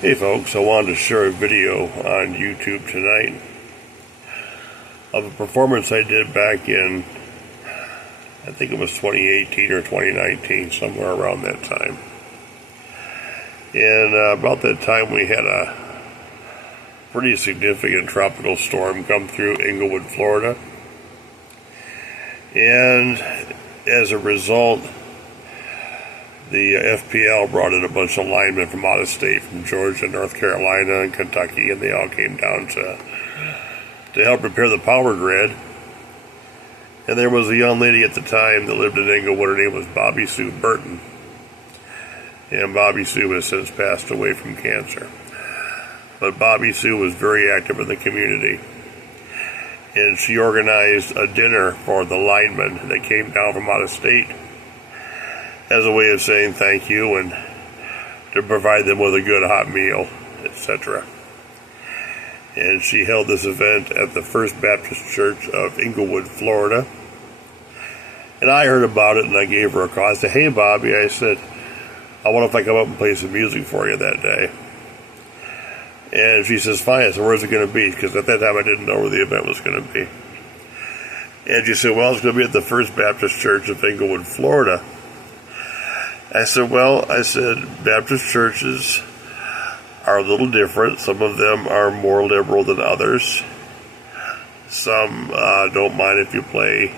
Hey folks, I wanted to share a video on YouTube tonight of a performance I did back in, I think it was 2018 or 2019, somewhere around that time. And about that time we had a pretty significant tropical storm come through Englewood, Florida. And as a result, the FPL brought in a bunch of linemen from out of state, from Georgia, North Carolina, and Kentucky, and they all came down to help repair the power grid. And there was a young lady at the time that lived in Englewood. Her name was Bobby Sue Burton. And Bobby Sue has since passed away from cancer. But Bobby Sue was very active in the community. And she organized a dinner for the linemen that came down from out of state, as a way of saying thank you and to provide them with a good hot meal, etc. And she held this event at the First Baptist Church of Englewood, Florida. And I heard about it and I gave her a call. I said, "Hey Bobby," I said, "I wonder if I come up and play some music for you that day." And she says, "Fine." I said, "Where's it going to be?" Because at that time I didn't know where the event was going to be. And she said, "Well, it's going to be at the First Baptist Church of Englewood, Florida." I said, "Baptist churches are a little different. Some of them are more liberal than others. Some don't mind if you play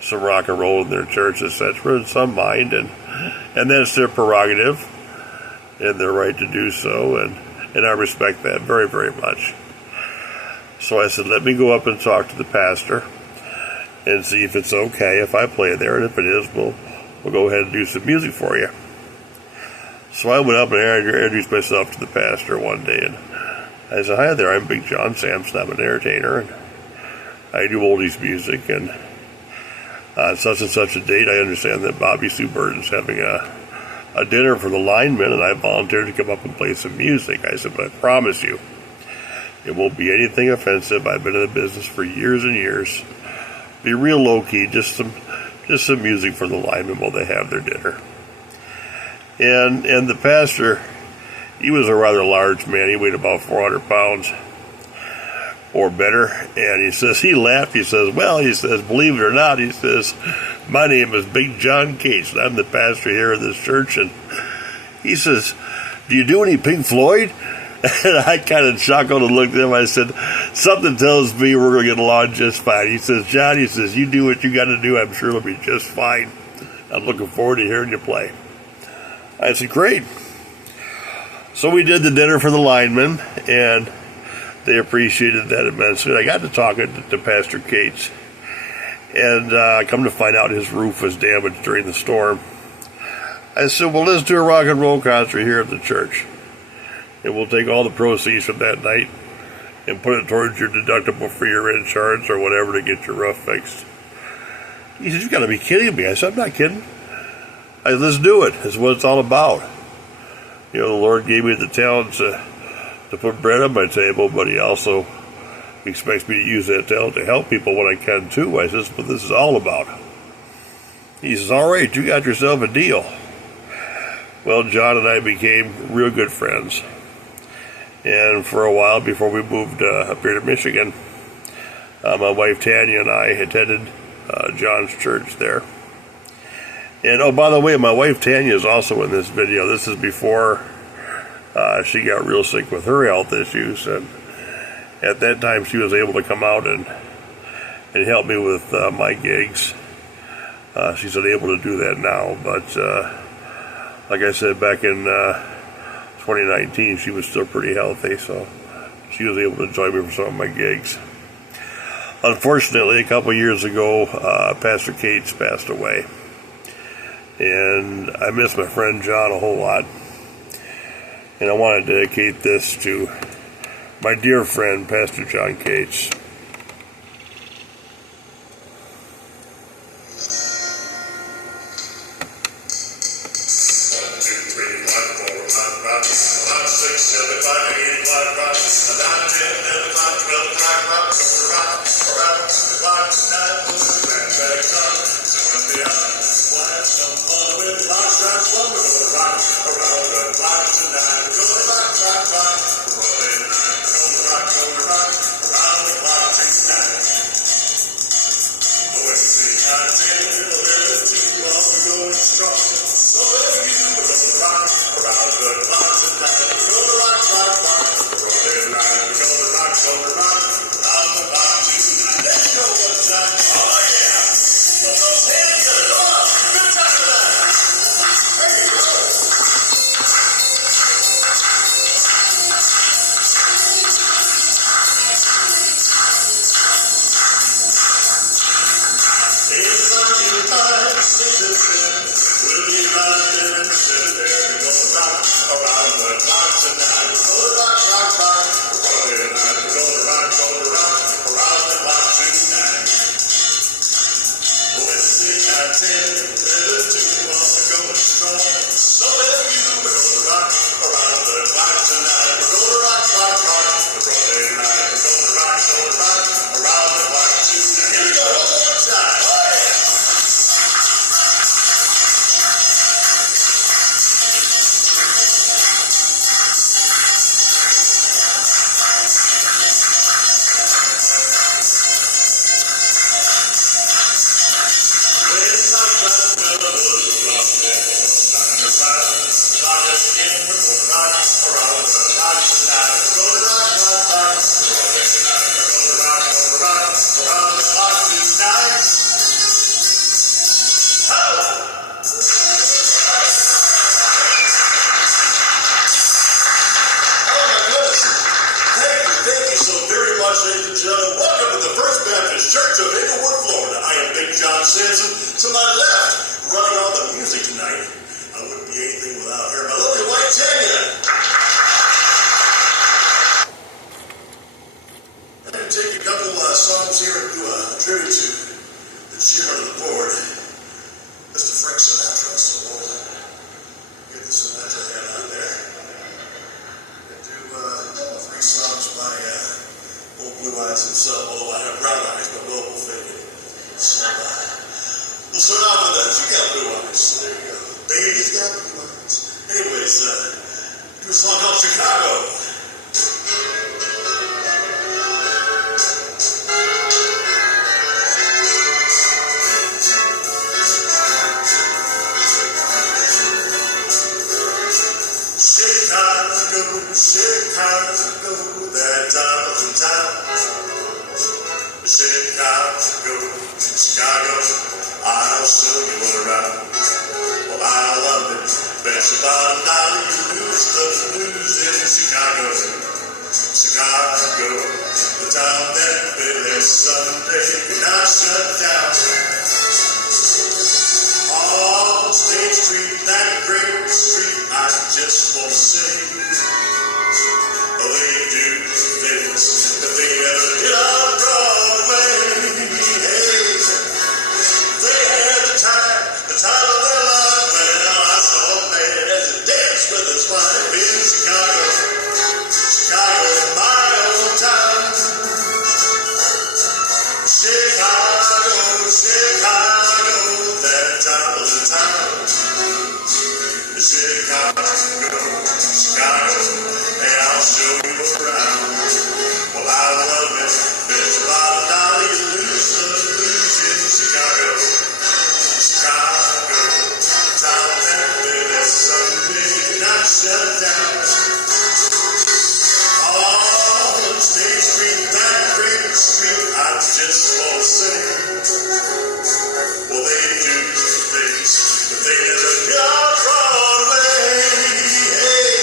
some rock and roll in their church, etc. And some mind, and that's their prerogative and their right to do so, and I respect that very, very much." So I said, "Let me go up and talk to the pastor and see if it's okay if I play there, and if it is, we'll go ahead and do some music for you." So I went up and introduced myself to the pastor one day, and I said, "Hi there, I'm Big Jon Sampson. I'm an entertainer, and I do oldies music, and on such and such a date, I understand that Bobby Sue Burton's having a dinner for the linemen, and I volunteered to come up and play some music." I said, "But I promise you, it won't be anything offensive. I've been in the business for years and years. Be real low-key, just some music for the linemen while they have their dinner." And the pastor, he was a rather large man. He weighed about 400 pounds or better. And he laughed. He says, "Believe it or not," he says, "my name is Big John Cates, and I'm the pastor here in this church." And he says, "Do you do any Pink Floyd?" And I kind of chuckled and looked at him. I said, "Something tells me we're going to get along just fine." He says, "John," he says, "you do what you got to do. I'm sure it'll be just fine. I'm looking forward to hearing you play." I said, "Great." So we did the dinner for the linemen, and they appreciated that immensely. I got to talking to Pastor Cates, and come to find out his roof was damaged during the storm. I said, "Well, let's do a rock and roll concert here at the church, and we'll take all the proceeds from that night and put it towards your deductible for your insurance or whatever to get your roof fixed." He said, "You got to be kidding me." I said, "I'm not kidding." I said, "Let's do it. It's what it's all about. You know, the Lord gave me the talent to put bread on my table, but He also expects me to use that talent to help people when I can too." I says, "But this is all about." He says, "All right, you got yourself a deal." Well, John and I became real good friends. And for a while, before we moved up here to Michigan, my wife Tanya and I attended John's church there. And oh, by the way, my wife Tanya is also in this video. This is before she got real sick with her health issues, and at that time she was able to come out and help me with my gigs. She's unable to do that now, but like I said, back in 2019, she was still pretty healthy, so she was able to join me for some of my gigs. Unfortunately, a couple years ago, Pastor Cates passed away, and I miss my friend John a whole lot. And I want to dedicate this to my dear friend, Pastor Jon Cates. around the clock tonight. We're gonna rock, rock, rock. We're gonna rock around the clock tonight. When the night 10, 11, 2, on the going strong. So let you, we're gonna rock around the clock tonight. We're gonna rock, rock, rock. We're gonna rock around the clock tonight. Here we go, one more time. Oh yeah! Ladies and gentlemen, welcome to the First Baptist Church of Englewood, Florida. I am Big Jon Sampson. To my left, running all the music tonight, I wouldn't be anything without her, my lovely wife, Tanya. I'm going to take a couple songs here and do a tribute to the chairman of the board, Mr. Frank Sinatra. So we'll get the Sinatra head on there. I'm going to do 3 songs by old Blue Eyes himself, although I have brown eyes, but we'll fake it. So, we'll start off with that. You got blue eyes. So there you go. Baby's got blue eyes. Anyways, do a song called Chicago. Chicago, that time of the town. Chicago, I'll show you around. Well, I love it. Bet you about $1 you lose the blues in Chicago. Chicago, the town that every Sunday cannot shut down. On State Street, that great street, I just won't say. They do things that they never did on Broadway. Hey, they had the time of their life. Well, I saw a man as he danced with his wife in Chicago. Chicago, my old town. Chicago, Chicago, that time of the town. Chicago, Chicago, and I'll show you around. Well, I love it. Bet you about $1 you lose the blues in Chicago. Chicago, town that every Sunday not shut down. On State Street, that great street, I just won't say. Well, they do things that they never got Broadway. Hey,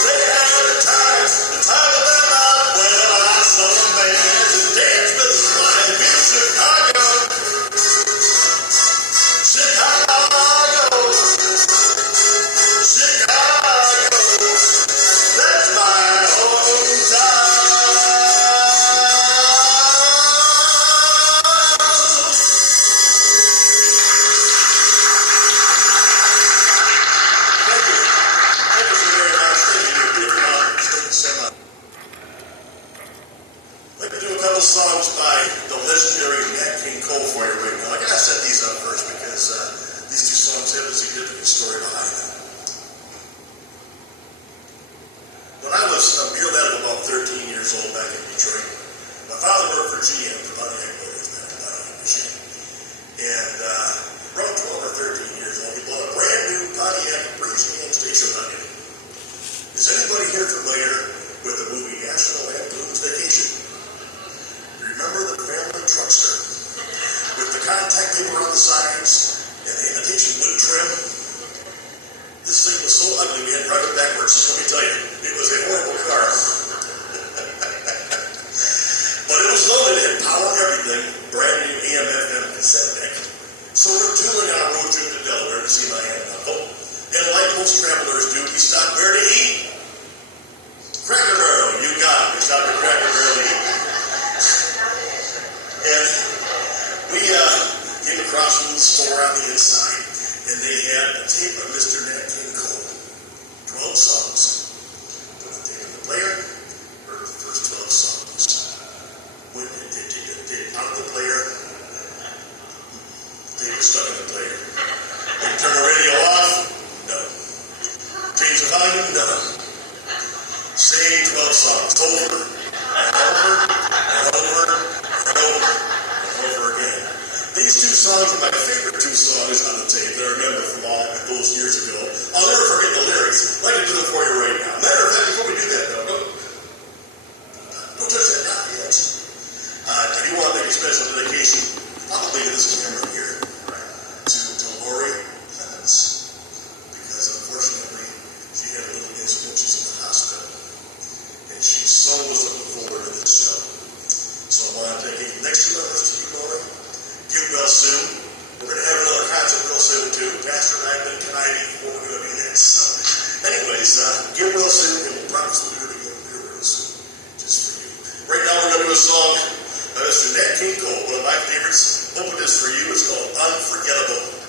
they had the time of their life. Well, I saw a man who danced with his wife in Chicago. Chicago, Chicago, that's my hometown. Songs by the legendary Nat King Cole for you right now. I gotta set these up first because these 2 songs have a significant story behind them. When I was a mere lad of about 13 years old back in Detroit, my father worked for GM, the Pontiac Motors in Michigan. And around 12 or 13 years old, he bought a brand new Pontiac Breezing station wagon. Is anybody here familiar with the movie National Lampoon's Vacation? Remember the family truckster with the contact paper on the sides and the imitation wood trim? This thing was so ugly we had to drive it backwards. Let me tell you, it was a horrible car. But it was loaded, it had power, everything, brand new AM, FM cassette deck. So we're tooling on a road trip to Delaware to see my aunt and uncle. And like most travelers do, we I'm done. Same 12 songs over and over and over and over and over again. These two songs are my favorite two songs on the tape that I remember from all those years ago. I'll never forget the lyrics. I'd like to do them for you right now. Matter of fact, before we do that, though, don't touch that knob yet. I do want to make a special dedication, probably to this camera here, to Lori Clemens, because unfortunately she had a little incident. She's in the hospital, and she so was looking forward to this show. So I want to take next 2 numbers to you, Lori. Get well soon. We're going to have another concert real soon, too. Pastor and I have been conniving what we're going to do next. So, anyways, get well soon, and we'll promise we'll do it again real soon, just for you. Right now, we're going to do a song by Mr. Nat King Cole, one of my favorites. Open this for you. It's called Unforgettable.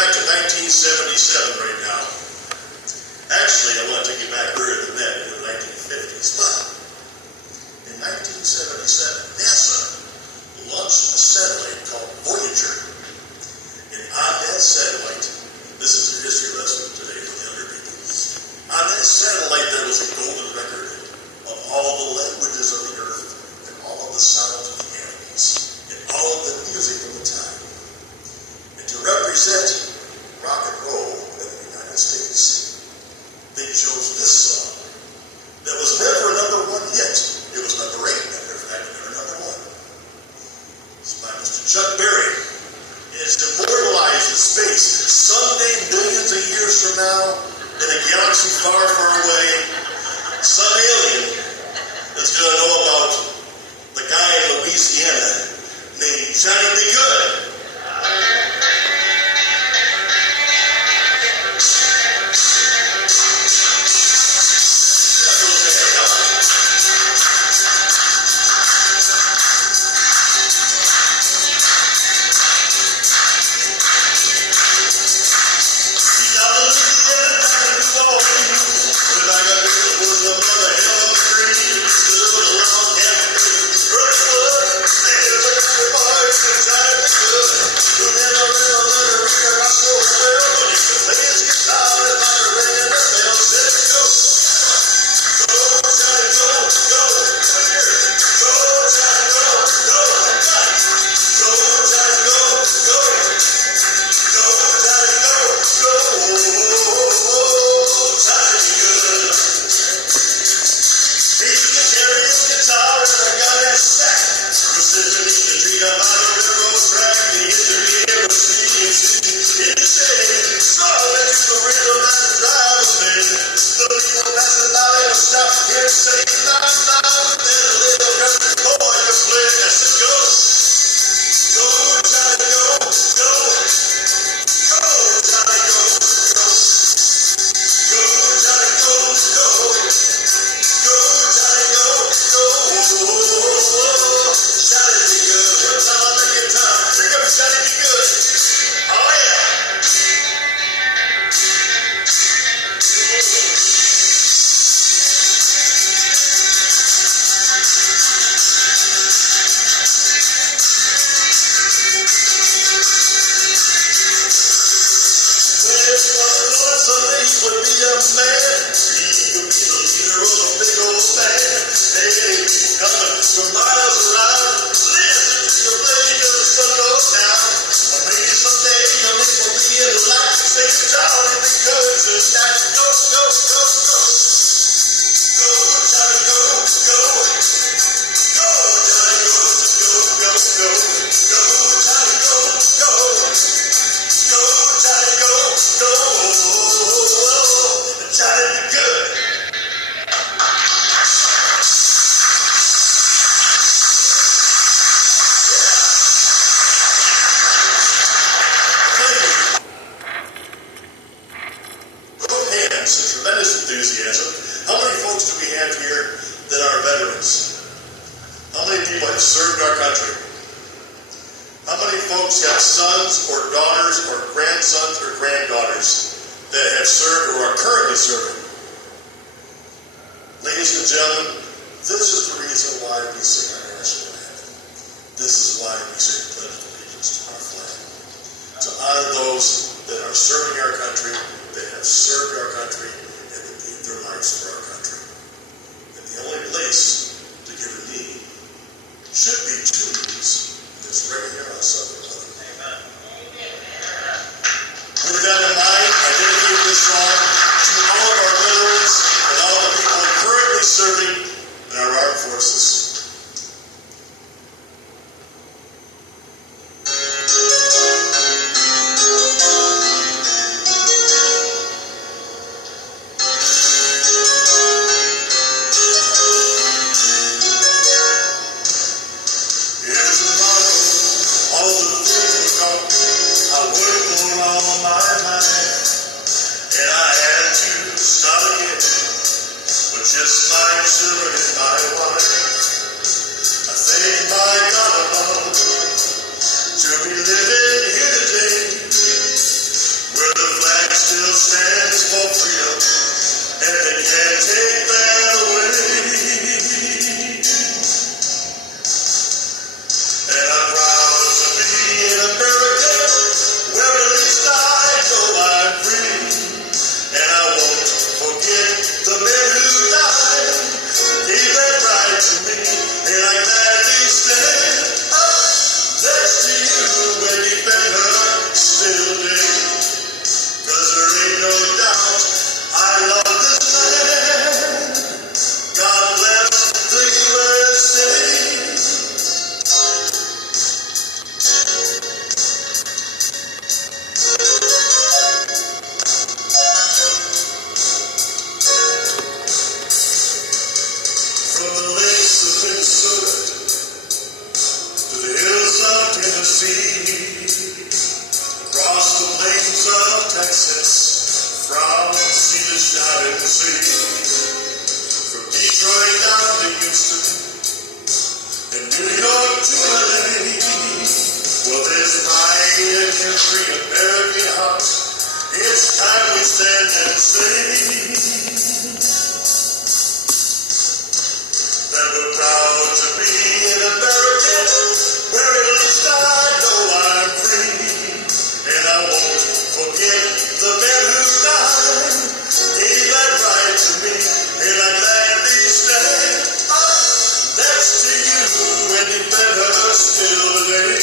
back to 1977 right now. Actually, I want to take you back earlier than that, in the 1950s. But in 1977, NASA launched a satellite called Voyager. And on that satellite, this is a history lesson today for the younger people. On that satellite, there was a golden record of all the languages of the earth and all of the sounds of the animals and all of the music of the time. And to represent rock and roll in the United States, they chose this song that was never a #1 hit. It was #8, matter of fact, never #1. It's by Mr. Chuck Berry. It's immortalized in space. Someday, millions of years from now, in a galaxy far, far away, some alien is going to know about the guy in Louisiana named Johnny B. Good. see the shining sea. From Detroit down to Houston, and New York to LA. Well, there's pride in every American heart. It's time we stand and say that we're proud to be an American, where at least I know I'm free. And I won't forget the men who died, gave that right to me, and I gladly stand up next to you and defend her still today.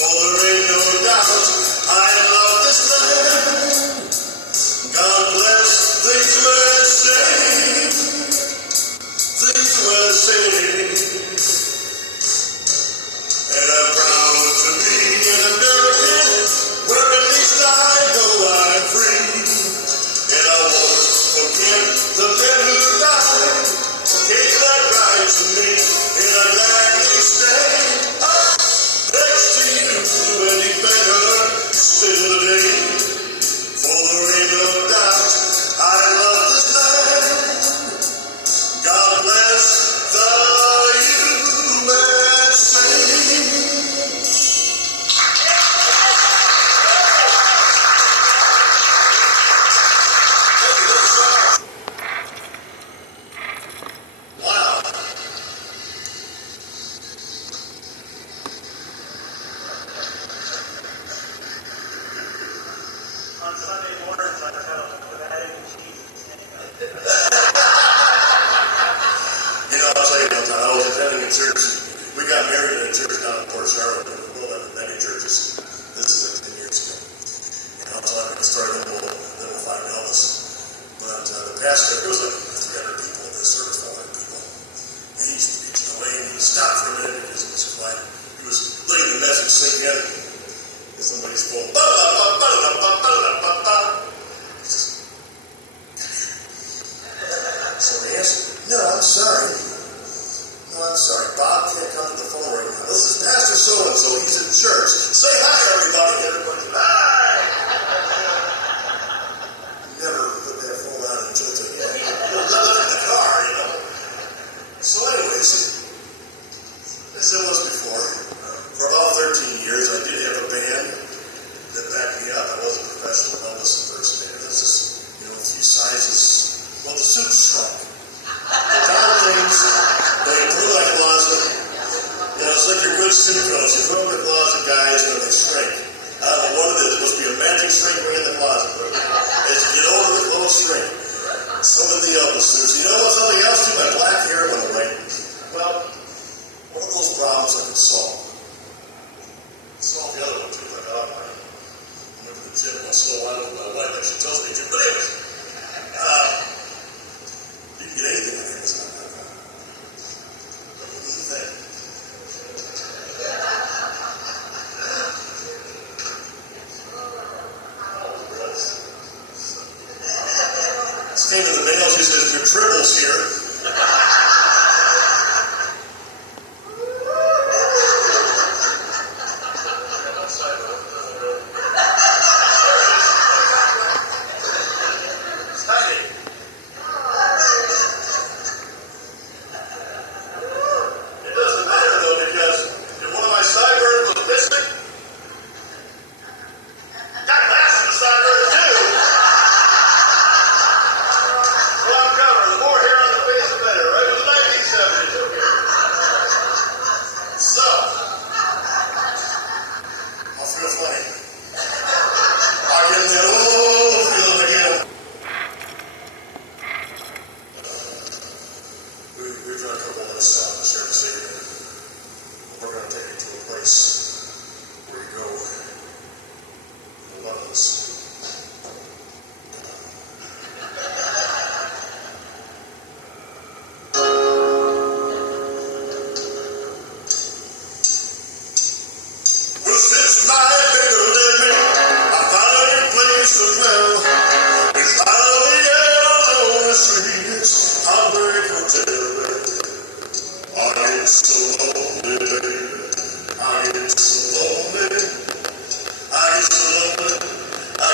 For there ain't no doubt I love this land. God bless the USA, the USA. And I'm proud to be an American, where at least I know I'm free. And I won't forget the men who died, gave that right to me, and I gladly stand up next to you and defend her still today. For there ain't no doubt I love this land. God bless the USA. Wow. On Sunday mornings, I tell them, with adding cheese. You know, I'll tell you one time, I was attending a church. We got married in a church down in Port Charlotte. We've built up many churches. This is like 10 years ago. And I'll tell you, it started in little five Elvis. But the pastor, it was like 300 people in this service, 400 people. And he used to be away, and he would stop for a minute because it was quiet. He was letting the message sink in. And somebody's full. So he answered, no, I'm sorry. Bob can't come to the phone right now. This is Pastor so-and-so. He's in church. Say hi, everybody. Everybody said, hi. Never put that phone out until it's again. Left it in the car, you know. So anyways, as it was before, for about 13 years, I did have a band that backed me up. I was a professional Elvis impersonator. This is, a few sizes. Well, the suit shrunk. The down things, they put in my closet. It's like your good suit coats. You put them in the closet, guys, and they shrink. I don't know what it is. It must be a magic shrink right in the closet. As you get older, the clothes shrink. So did the Elvis suits. You know what? Something else too? My black hair went away. Well, one of those problems I could solve. Solve the other one too. Like, I went to the gym once in a while with my wife, and she tells me to. But anyways, you can get anything on Amazon. What do you think? State of the mail, she says, your tribbles here. I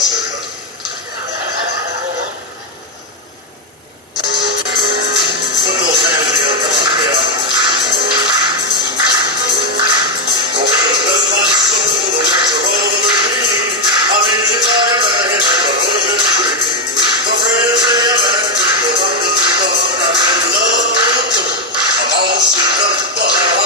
sugar. Put those hands together. Come on, yeah. Oh, bless my soul, the words are all over me. I mean, you die back in the rose tree. My friends say I'm acting, but I'm the dog. I'm in love. I'm all sick up, but I'm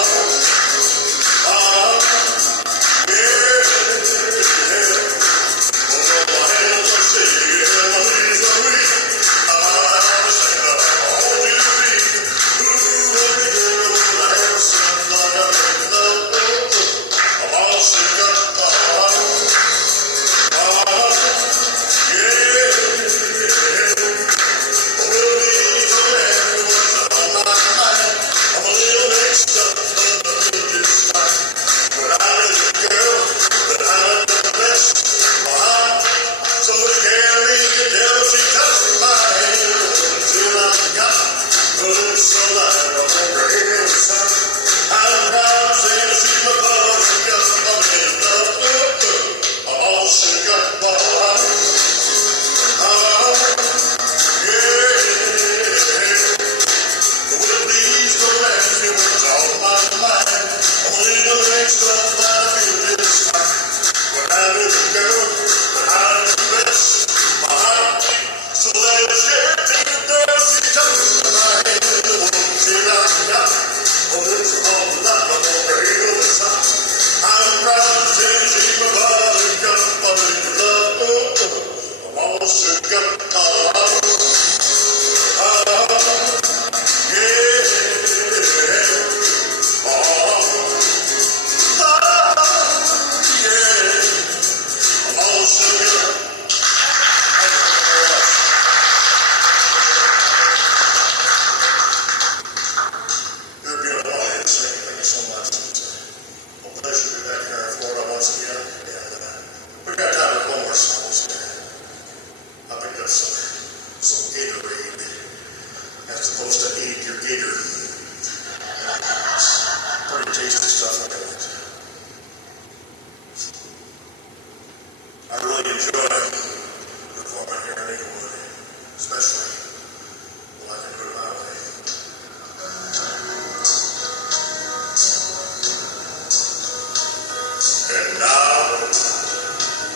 I really enjoy performing here in Englewood, especially when I can do it my way. And now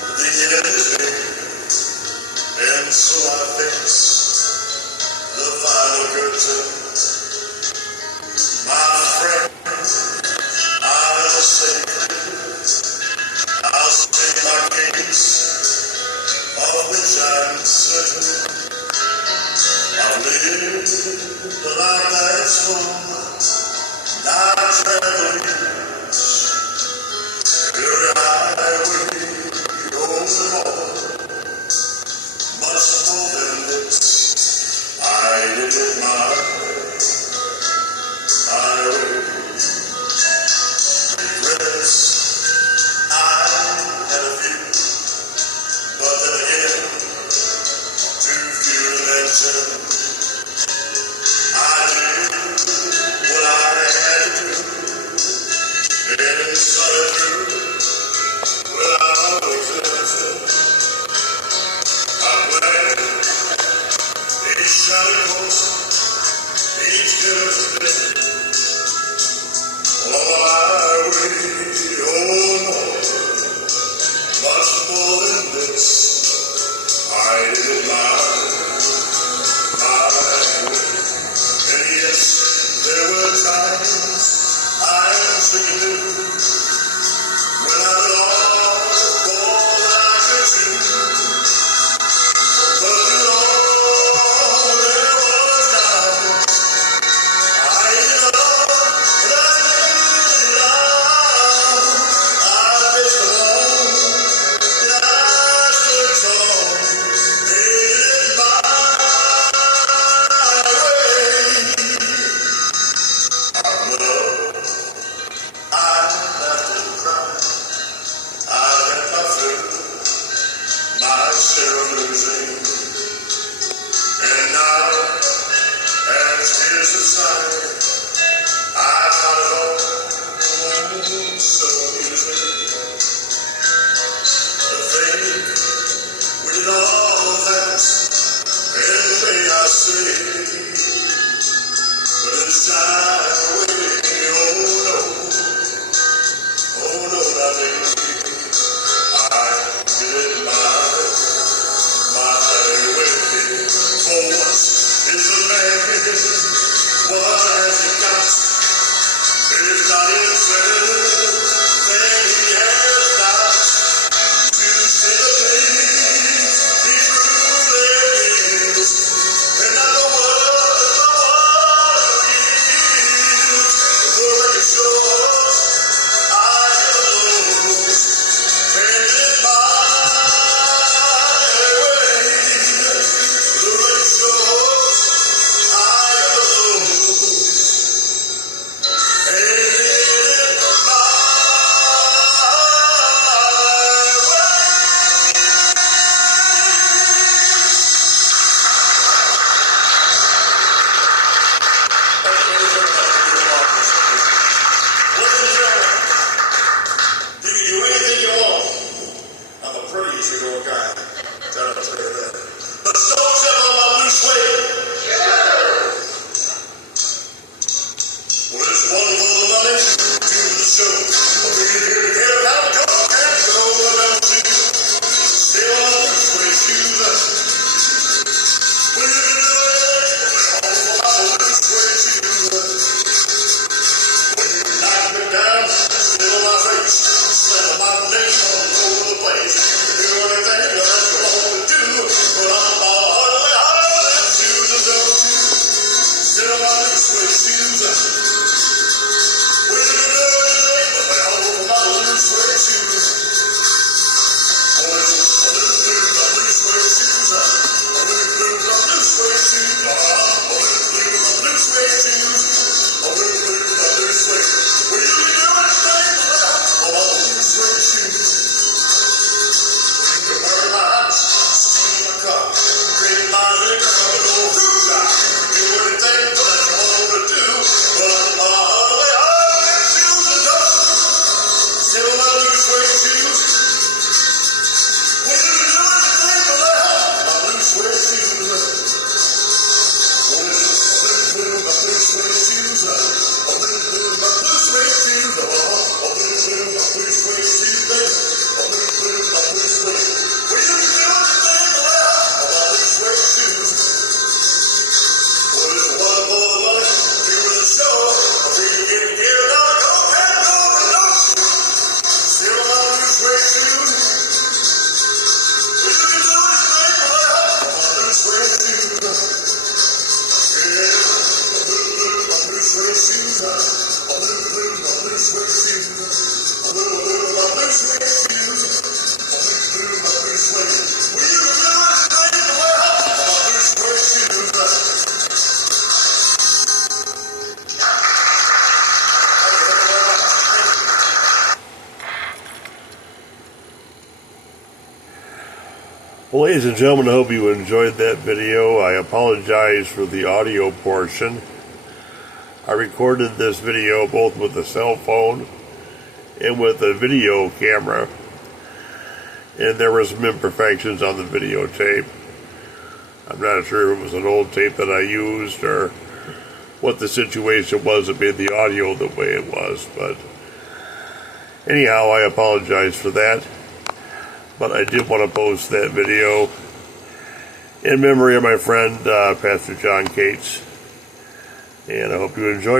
the end is near, and so I fix the final curtain. My friend, I'll say my case, of which I'm certain. I've lived the life that's full, not traveling every highway, oh Lord, much more than this. I did it my way. Regrets, I had a few, but then again, too few to mention. I did what I had to do, and solitude, without exemption. I'm glad each shadows, each Thursday, on my way, oh Lord. Much more than this, I did my way. And yes, there were times I was thinking when I lost all I could do. But in all, there was times I loved and I did love. I just belong. Well, ladies and gentlemen, I hope you enjoyed that video. I apologize for the audio portion. I recorded this video both with a cell phone and with a video camera, and there were some imperfections on the videotape. I'm not sure if it was an old tape that I used or what the situation was that made the audio the way it was, but anyhow, I apologize for that. But I did want to post that video in memory of my friend, Pastor John Cates, and I hope you enjoyed it.